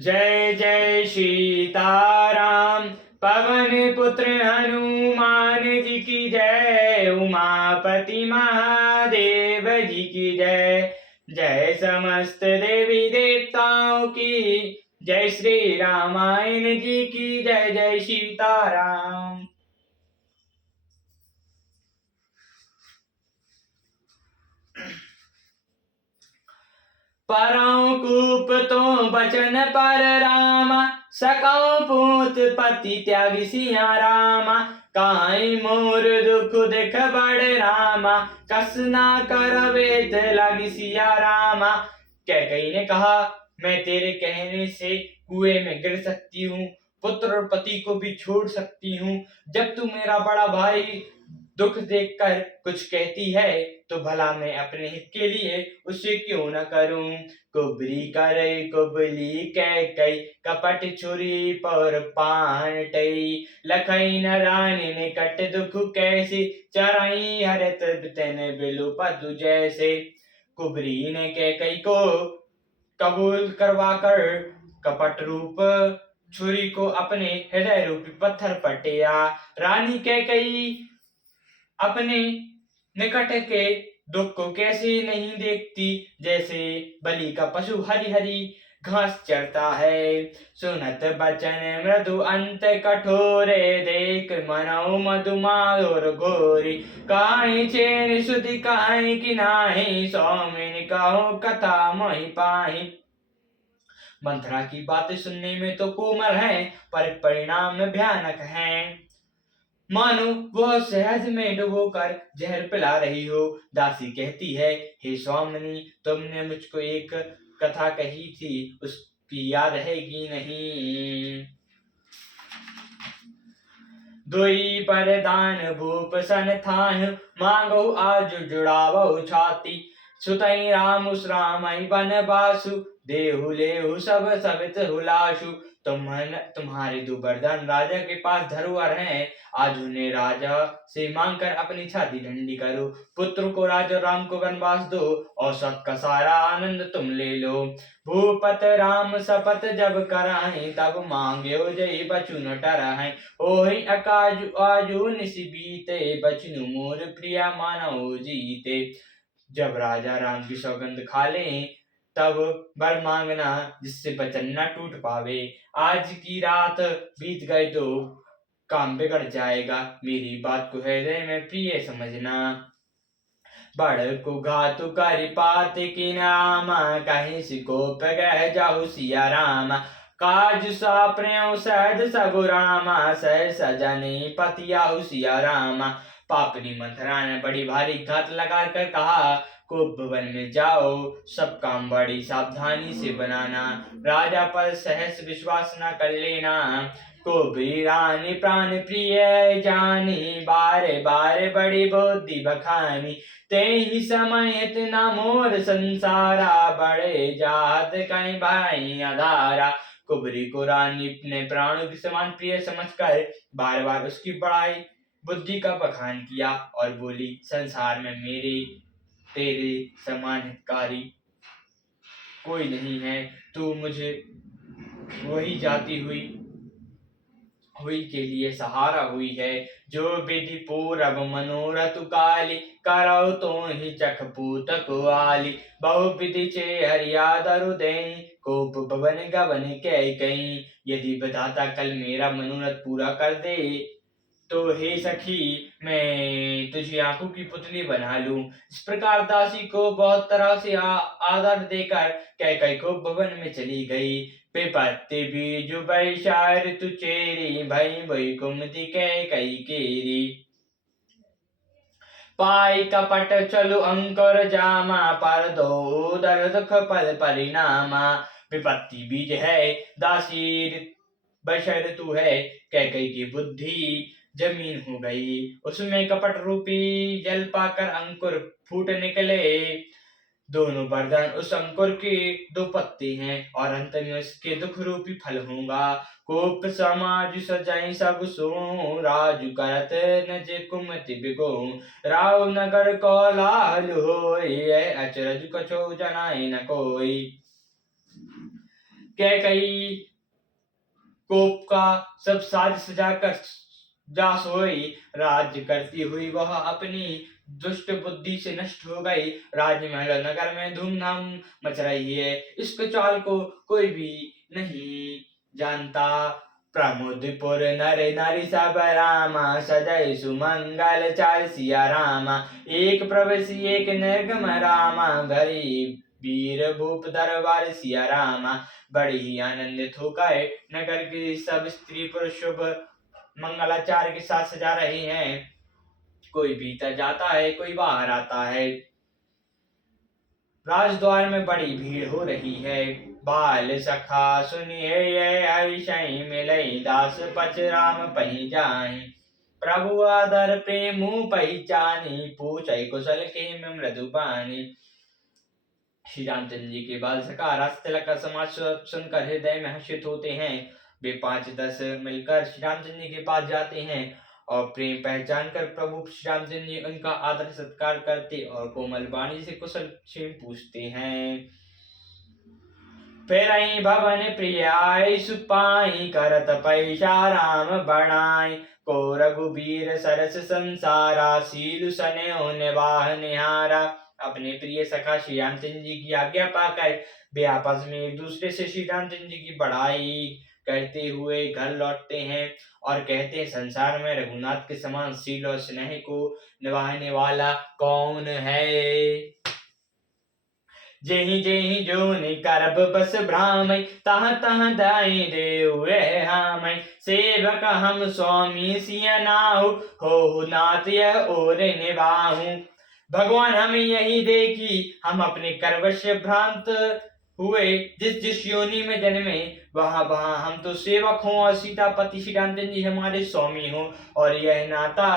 जय जय सीताराम। पवन पुत्र हनुमान जी की जय। उमापति महादेव जी की जय। जय समस्त देवी देवताओं की जय। श्री रामायण जी की जय। जय सीताराम। परौ कूप तो बचन पर रामा। सकौ पूत पति त्याग सिया रामा। काई मोर दुख देख बड़ रामा। कस ना कर वेद लग सिया रामा। कैकई ने कहा, मैं तेरे कहने से कुएं में गिर सकती हूँ, पुत्र और पति को भी छोड़ सकती हूँ। जब तू मेरा बड़ा भाई दुख देखकर कुछ कहती है तो भला मैं अपने हित के लिए उसे क्यों न करूं। कुबरी करे कुबली कह कई, कपट छुरी पर पान टई। लखई न रानी ने कट दुख कैसी, चराई हरत तेने बिलु पदु जैसे। कुबरी ने कैकई को कबूल करवाकर कपट रूप छुरी को अपने हृदय रूपी पत्थर पर टेरा। रानी कैकई अपने निकट के दुख को कैसे नहीं देखती, जैसे बलि का पशु हरी हरी घास चरता है। सुनत बचन मृदु अंत कठोरे, देख मनौ मधु माधुर घोरी। काई चेन सुधि काई की नाही, सौमिन कहो कथा मोहि पाही। मंथरा की बातें सुनने में तो कोमल है, पर परिणाम में भयानक है। मानो वह शहद में डुबोकर जहर पिला रही हो। दासी कहती है, हे स्वामिनी, तुमने मुझको एक कथा कही थी, उसकी याद है कि नहीं। दुई परदान भूप सन थान, मांगो आज जुड़ावो छाती। सुतई राम श्रामई बन बासु, देहु लेहु सब सबित हुलासु। तुम्हारे दो वरदान राजा के पास धरोहर हैं, आज उन्हें राजा से मांगकर अपनी छाती ठंडी करो। पुत्र को राजा राम को वनवास दो, और सबका सारा आनंद तुम ले लो। भूपत राम शपथ जब कराएं, तब मांग्यो जय बचु न टराएं। ओहि अकाजु आजु निसि बीते, बचनु मोर प्रिया मानव जीते। जब राजा राम की सौगंध खा लें, तब वर मांगना जिससे वचन न टूट पावे। आज की रात बीत गए तो काम बिगड़ जाएगा, मेरी बात को हृदय में प्रिय समझना। बड़ को घातु कर पात की नामा, कहीं सिकोप गह जाहु सिया रामा। काज सा प्रेम सहज सबु रामा, सह सजनी पतियाहु सिया रामा। पापनी मंथरा ने बड़ी भारी घात लगा कर कहा, कुब्ब वन में जाओ, सब काम बड़ी सावधानी से बनाना। राजा पर सहस विश्वास न कर लेना, कुबरी रानी प्राण प्रिय जानी। बारे बारे बड़ी बुद्धि बखानी, ते ही समय इतना मोर संसारा। बड़े जात कहीं भाई अधारा। कुबरी को रानी अपने प्राणों के समान प्रिय समझकर बार बार उसकी बड़ाई बुद्धि का बखान किया और बोली, संसार में मेरे तेरे समान हितकारी कोई नहीं है। तू मुझे वही जाती हुई के लिए सहारा हुई है, जो विधि पूरब मनोरथ काली। करौ तो ही चख पूत को आली, बहु विधि चे हरिया दरु देई। कोप भवन गवन कह कहीं, यदि विधाता कल मेरा मनोरथ पूरा कर दे, तो हे सखी मैं तुझे आंखों की पुतली बना लूं। इस प्रकार दासी को बहुत तरह से आदर देकर कैकई को भवन में चली गई। पिपत्ति बीजु बैसार तु चेरी, भई भई कुमति कैकई केरी। पाई कपट चलु अंकुर जामा, पर दो दर दुख पद परिणामा। विपत्ति बीज है, दासी बशर ऋतु है, कैकई की बुद्धि जमीन हो गई। उसमें कपट रूपी जल पाकर अंकुर फूट निकले। दोनों वरदान उस अंकुर के दो पत्ते हैं, और अंत में उसके दुख रूपी फल होगा। कोप समाज सजाई सब सो, राजु करत नज कुमति बिको। राव नगर कोलाहल होय, अचरज कछो जनाए न कोई। कैकई कोप का सब साज सजा कर जा सोई। राज्य करती हुई वह अपनी दुष्ट बुद्धि से नष्ट हो गई। राजमहल नगर में धूमधाम मच रही है। इसके चाल को कोई भी नहीं जानता। प्रमोदपुर नर नारी सब रामा, सजय सुमंगल चाल सिया रामा। एक प्रवेशी एक निर्गम रामा, भरी वीर भूप दरबार सिया रामा। बड़ी ही आनंदित होकर नगर की सब स्त्री पुरुष शुभ मंगलाचार के साथ सजा रहे हैं। कोई भीतर जाता है, कोई बाहर आता है। राजद्वार में बड़ी भीड़ हो रही है। बाल सखा सुनिए ये हरिशई मिलई, दास पच राम पही जाहि। प्रभु आदर प्रेम पहचानी, पूछई कुशल के मृदु बानी। श्री रामचंद्र जी के बाल सखा रास तिलक का समाचार सुनकर हृदय में हर्षित होते हैं। वे 5-10 मिलकर श्री रामचंद्र जी के पास जाते हैं और प्रेम पहचान कर प्रभु श्री रामचंद्र जी उनका आदर सत्कार करते और कोमल वाणी से कुशल क्षेम पूछते हैं। फिर भवन प्रिय आय सुपाई, करत पैसा राम बनाई। को रघुबीर सरस संसारा, सीलु सने निवाह निहारा। अपने प्रिय सखा श्री रामचंद्र जी की आज्ञा पाकर वे आपस में एक दूसरे से श्री रामचंद्र जी की बड़ाई करते हुए घर लौटते हैं और कहते हैं, संसार में रघुनाथ के समान शील और स्नेह को निभाने वाला कौन है। जेहि जेहि जोनि करब बस भ्रामई, तहाँ तहाँ दाई देउए हामई। सेवक हम स्वामी सिय नाहु, हो नाथ यह और निभाहु। भगवान हमें यही दे कि हम अपने कर्मश भ्रांत हुए जिस जिस योनि में जन्मे वहां वहां हम तो सेवक हों और सीतापति श्री रामचंद्र जी हमारे स्वामी हों और यह नाता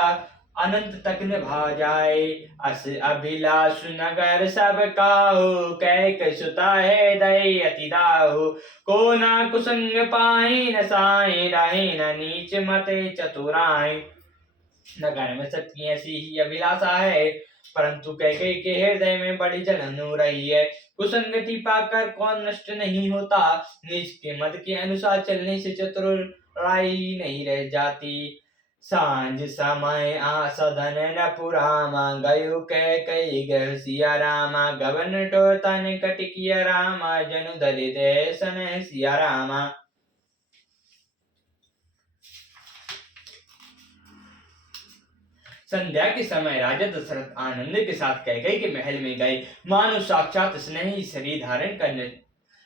अनंत तक निभा जाए। अस अभिलाष नगर सब काहू, कैक सुता है दय अति दाहु। को ना कुसंग पाई न साई, रहे न नीच मते चतुराई। नगर में सबकी ऐसी ही अभिलाषा है, परंतु कैकेयी के हृदय में बड़ी जलन हो रही है। कुसंगति पाकर कौन नष्ट नहीं होता। नीच के मत के अनुसार चलने से चतुराई नहीं रह जाती। सांझ समय सदन न पुरामा, गयो कैकेयी गयो सिया रामा। गवन टोर तन कटिकिया रामा, जनु धरि दे सन सिया रामा। संध्या के समय राजा दशरथ आनंद के साथ कैकेयी के महल में गए, मानो साक्षात स्नेही शरीर धारण कर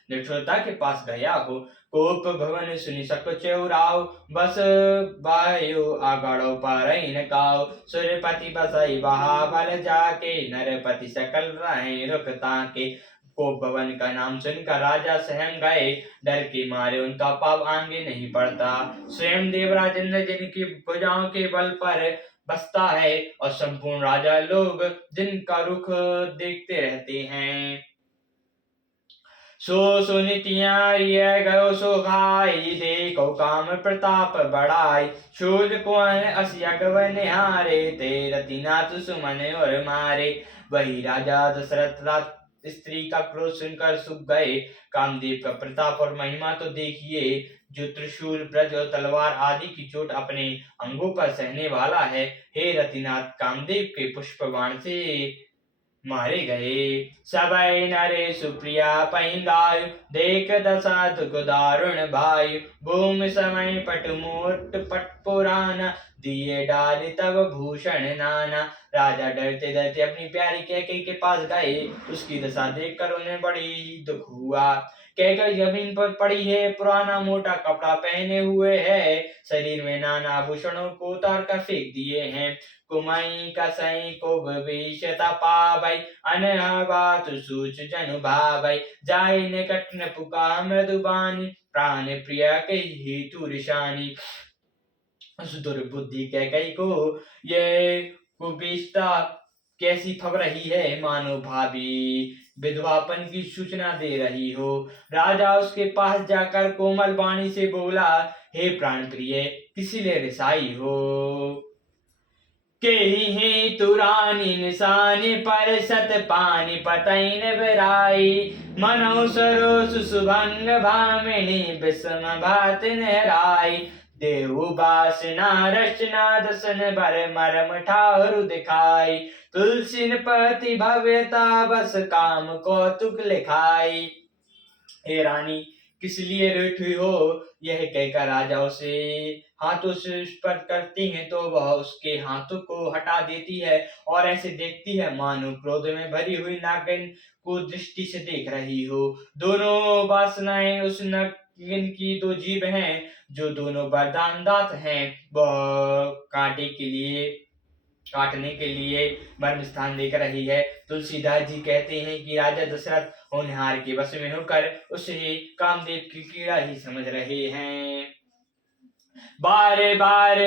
निष्ठुरता के पास गया हो। कोप भवन सुनि सकुचउ राव, बस बायो आगड़ो पारई न काव। सूर्यपति बसई बहाबल जाके, नरपति सकल रहे रुक ताके। कोप भवन का नाम सुनकर राजा सहम गए, डर के मारे उनका पाव आगे नहीं बढ़ता। स्वयं देवराज इंद्र जिनकी भुजाओं के बल पर बसता है और संपूर्ण राजा लोग जिनका रुख देखते रहते हैं। सो सुनितिया गयो सो खाई, देखो काम प्रताप बढ़ाई। शूल कुंवर अस यज्ञ निहारे, ते रतिनाथ सुमन और मारे। वही राजा दशरथ स्त्री का क्रोध सुनकर सूख गए। कामदेव का प्रताप और महिमा तो देखिए, जो त्रिशूल ब्रज और तलवार आदि की चोट अपने अंगों पर सहने वाला है। हे रतिनाथ, कामदेव के पुष्प बाण से मारे गए। सबै नरे सुप्रिया पहिंगायु, देख दशा दुख दारुण भायु। भूमि समय पट मोट पट पुराना, दिए डाल तब भूषण नाना। राजा डरते डरते अपनी प्यारी कैकेयी के पास गए। उसकी दशा देखकर उन्हें बड़ी दुख हुआ। कैकेयी जमीन पर पड़ी है, पुराना मोटा कपड़ा पहने हुए है, शरीर में नाना आभूषणों को उतार कर फेंक दिए हैं। कुमई कसई को भविष्यता पावई, अनह बात सूच जनु भावई। जाय निकट न पुका मृदुबानी, प्राण प्रिय के हेतु रिशानी। उस दुर्बुद्धि कैकेयी को ये कुपिष्टा कैसी फब रही है, मानो भाभी विधवापन की सूचना दे रही हो। राजा उसके पास जाकर कोमल वाणी से बोला, हे प्राण प्रिय, किस लिए रिसाई हो। के ही तुरानी निशान पर सत पानी पतैन बराई मनो सरोस सुभंग भामिनी विषम भात नहराई देहु बासना रचना दसन भर मरम ठाहरु दिखाई तुलसीन पति भव्यता बस काम कौतुक लिखाई। हे रानी, किस लिए रूठी हो? यह कहकर राजा उसे हाथों से स्पर्श करती है तो वह उसके हाथों को हटा देती है और ऐसे देखती है मानो क्रोध में भरी हुई नागिन को दृष्टि से देख रही हो। दोनों वासनाएं उस नागिन की दो जीभ हैं जो दोनों वरदान दात हैं। वह काटने के लिए मर्म स्थान देख रही है। तुलसीदास जी कहते हैं कि राजा दशरथ होनहार के वश में होकर उसे कामदेव की कीड़ा ही समझ रहे हैं। बारे बार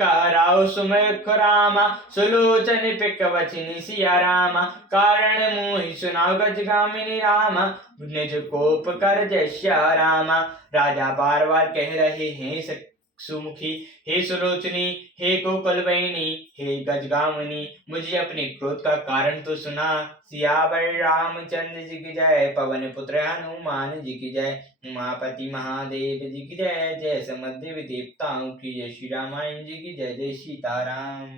कराओ सुमुख रामा सुलोचन पिक वचनी सिया रामा कारण मोहि सुनाओ गजगामिनी रामा निज कोप कर जय श्या रामा। राजा बार बार कह रहे हैं सुमुखी, हे सुलोचनी, हे कोकलवैनी, हे गजगामिनी, मुझे अपने क्रोध का कारण तो सुना। सियावर रामचंद्र जी की जय, पवन पुत्र हनुमान जी की जय, उमापति महादेव जी की जय, जय समदेव देवताओं की जय, श्री रामायण जी की जय, जय सीताराम।